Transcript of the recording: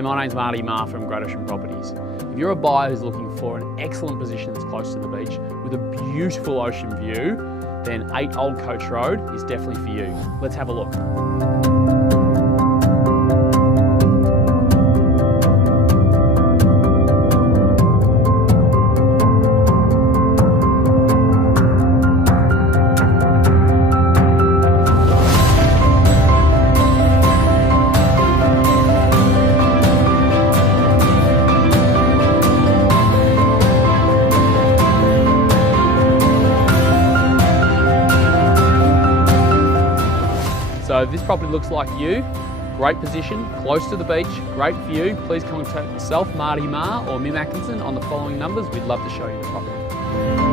G'day, my name's Marty Marr from Great Ocean Properties. If you're a buyer who's looking for an excellent position that's close to the beach with a beautiful ocean view, then 8 Old Coach Road is definitely for you. Let's have a look. So this property looks like you, great position, close to the beach, great view. Please contact myself, Marty Marr, or Mim Atkinson on the following numbers. We'd love to show you the property.